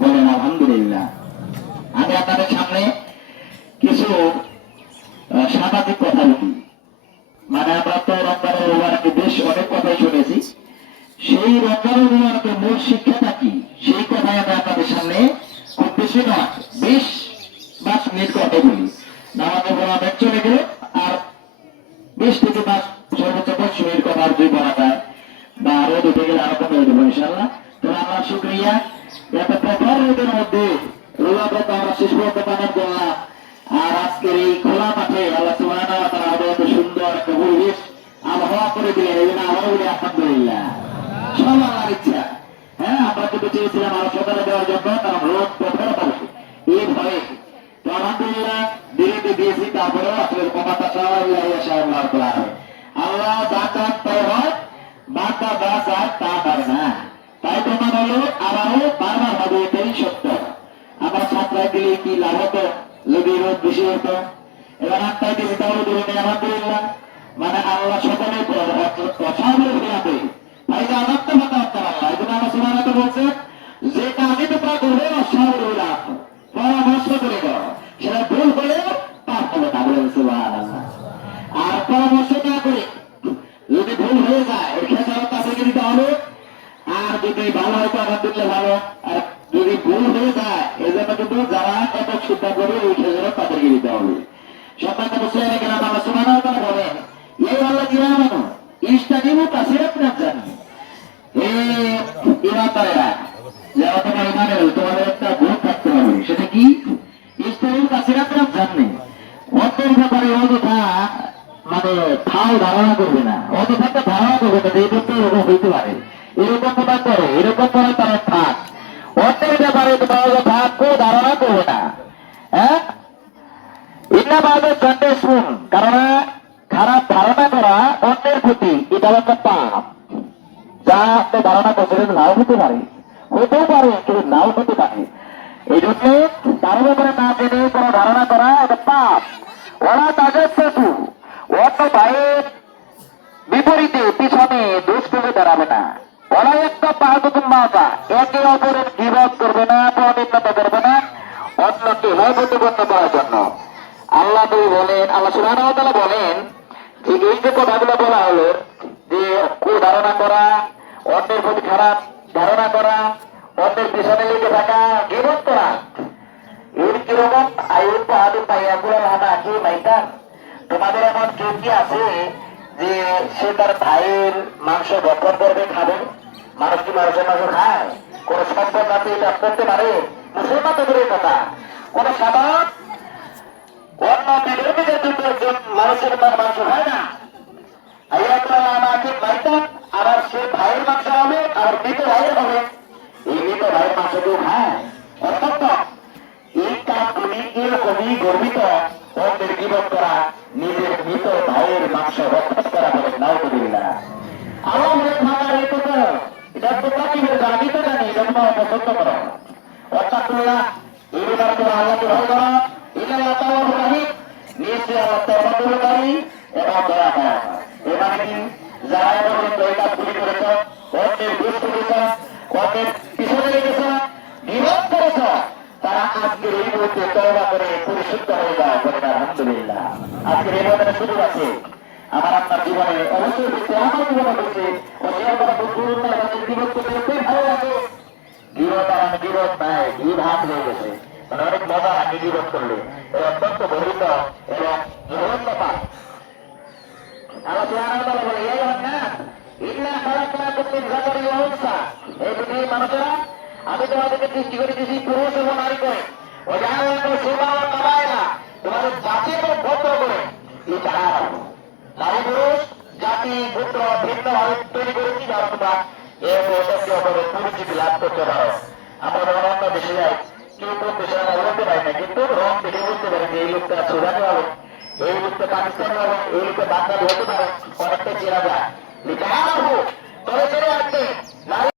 বলেন আলহামদুলিল্লাহ। আমি আপনাদের সামনে কিছু সামাজিক কথা বলি। মানে আমরা তো রমজানের মুবারকে বেশ অনেক কথাই শুনেছি। সেই রমজানের মুবারকের মূল শিক্ষাটা কি, সেই কথাই আমি আপনাদের সামনে খুব বেশি নয় 20-22 মিনিট কথা বলি। নামাজে বলা অনেক চলে গেল, আর 20 থেকে সর্বোচ্চ 25 মিনিট কথা আর যদি বলা যায় বা রোদ উঠে গেলে আরো কমে দেবো ইনশাল্লাহ। তো আল্লাহ শুক্রিয়া, এত প্রখর রোদের মধ্যে রোজাব্রত আমরা শেষ পর্যন্ত পালন করলাম। আর আজকের এই খোলা মাঠে আল্লাহ সুবহানাহু ওয়া তাআলা এত সুন্দর একটা পরিবেশ আবহাওয়া করে দিলেন। এই জন্য আমরা বলি আলহামদুলিল্লাহ, সব আল্লাহর ইচ্ছা। হ্যাঁ, আমরা কিন্তু চেয়েছিলাম আরো সকালে দেওয়ার জন্য, কারণ রোদ প্রখর হবে এই ভয়ে। তো আলহামদুলিল্লাহ দেরিতে দিয়েছি, তারপরেও আসলে ক্ষমতা আল্লাহ যা চান তাই হয়, বান্দা যা চায় তা পারে না। তাই প্রমাণ হলো আবারও বারবার হবে, এটাই সত্য। আমার সাতটায় দিলে কি লাভ হতো যদি রোদ বেশি হতো? এবার 8টায় দিলে তাহলে ধরে নেই আলহামদুলিল্লাহ। মানে আল্লাহ সকলের অসাধারণ ফিরাতে তাই যে আজাদ তো কথা হচ্ছে আল্লাহ। এই জন্য আমার সুবহানাহু বলছে যে কাজে তোমরা করবে অসাধারণ পরামর্শ করে করো, সেটা ভুল হলেও পাপ হবে না, বলে সুবহানাল্লাহ। আর পরামর্শ না করে যদি ভুল হয়ে যায় এর খেসারত তাদেরকে দিতে হবে। আর যদি ভালো হয় তো আলহামদুলিল্লাহ ভালো, আর যদি ভুল হয়ে যায় এই জন্য কিন্তু যারা এত চিন্তা করে ওই খেসারত তাদেরকে দিতে হবে। সম্মানিত মুসলিম কেরাম, আল্লাহ সুবহানাহু ওয়া তাআলা বলেন এই আল্লাযীনা আমানু ইসতাজিবু কাসীরাতান জান্নাত। এই ঈমানদারেরা, যারা তোমরা ঈমান এনেছো, তোমাদের একটা গুণ থাকতে হবে। সেটা কি? ইসতাজিবু কাসীরাতান জান্নাত। অন্যের ব্যাপারে অযথা মানে ফাও ধারণা করবে না, অযথা একটা ধারণা করবে না যে এটা তো এরকম হইতে পারে, এরকম মনে করো, এরকম করে তারা থাক। অন্যের ব্যাপারে তোমরা অযথা কেউ ধারণা করবে না। হ্যাঁ, শুন, কারণ খারাপ ধারণা করা অন্যের প্রতি এটা একটা পাপ। যা আপনি ধারণা করছেন নাও হতে পারে, হতেও পারে কিন্তু নাও হতে পারে। এই জন্য কারো ব্যাপারে না জেনে কোনো ধারণা করা এটা পাপ। ওরা তাদের সেতু অন্য ভাইয়ের বিপরীতে পিছনে দুষ্কৃতি দাঁড়াবে না। ওরা একটা পাহাড় মাথা একে অপরের বিরোধ করবে না, পরিণত করবে না অন্যকে ভয় প্রতিপন্ন করার জন্য। আল্লাহ নবী বলেন, আল্লাহ সুবহানাহু ওয়া তাআলা বলেন যে এই যে কথাগুলো বলা হলো যে ধারণা করা, অন্যের প্রতি খারাপ ধারণা করা, অন্যের পিছনে লেগে থাকা, গীবত করা, এর কিরকম আয়ুর পাহাড় পাইয়াগুলো হানা কি মাইতান। তোমাদের এমন কেউ কি আছে যে সে তার ভাইয়ের মাংস ভক্ষণ করবে, খাবে? মানুষ কি মানুষের মাংস খায়? কোন সম্পদ আছে এটা করতে পারে? মুসলমান তো দূরের কথা, কোন সাধারণ অন্য বিরোধীদের জন্য একজন মানুষের মাংস খায় না। আমাকে মাইতান, আবার সে ভাইয়ের মাংস হবে, আর মৃত ভাইয়ের হবে। এই মৃত ভাইয়ের মাংস কেউ খায়? অত্যন্ত এই কাজগুলি এরকমই গর্বিত। অন্যের গীবত করা, নিজের মৃত ভাইয়ের মাংস রক্ষণ করা বলে নাউযুবিল্লাহ। আমার মনে থাকার এই কথা এটা তো তাকিবের জানি তো জানি, এটা তোমার পছন্দ করো। অর্থাৎ এই ব্যাপারে তোমার আল্লাহকে ভয় করো। ইল্লাল্লাহ তাওয়াবুর রাহিম, নিশ্চয়ই আল্লাহ তওবাকারী এবং দয়া করা। এবার কি যারা এমন দয়টা চুরি করেছ, অন্যের ঘুষ করেছ, অন্যের পিছনে লেগেছ, বিরোধ করেছ, তারা আজকের এই মুহূর্তে তওবা করে পরিশুদ্ধ হয়ে যাও, বলেন আলহামদুলিল্লাহ। আজকের এই মধ্যে সুযোগ আছে আমার আপনার জীবনে, অবশ্যই হচ্ছে, আমার জীবনে হচ্ছে বিরোধ করতে ভালো লাগে। বিরোধ আর আমি বিরোধ নাই, এই ভাগ হয়ে গেছে। মানে অনেক মজা লাগে বিরোধ করলে, এই অত্যন্ত গর্বিত এবং জঘন্য পাপ। আল্লাহ সুবহানাহু ওয়া তাআলা বলে এই জান্নাত ইন্না খালাকনাকুম মিন যাকারিন ওয়া উনসা। এই পৃথিবীর মানুষেরা আমি তোমাদেরকে সৃষ্টি করে দিয়েছি পুরুষ এবং নারী করে। ও জাআলনাকুম শুআবা'আন ওয়া কাবাইলা, তোমাদের জাতি এবং গোত্র করে। এই তাআলা নারী পুরুষ জাতি গোত্র ভিন্নভাবে তৈরি করেছি, যারা তোমরা এর একে অপরের পরিচিতি লাভ করতে পারো। আমরা যখন অন্য দেশে যাই, কেউ কোন দেশে আমরা বলতে পারি না, কিন্তু রং দেখে বলতে পারি যে এই লোকটা সুদানি হবে, এই লোকটা পাকিস্তানি হবে, এই লোকটা বাংলাদেশ হতে পারে, অনেকটা চেনা যায়। তবে চেনে আসবে নারী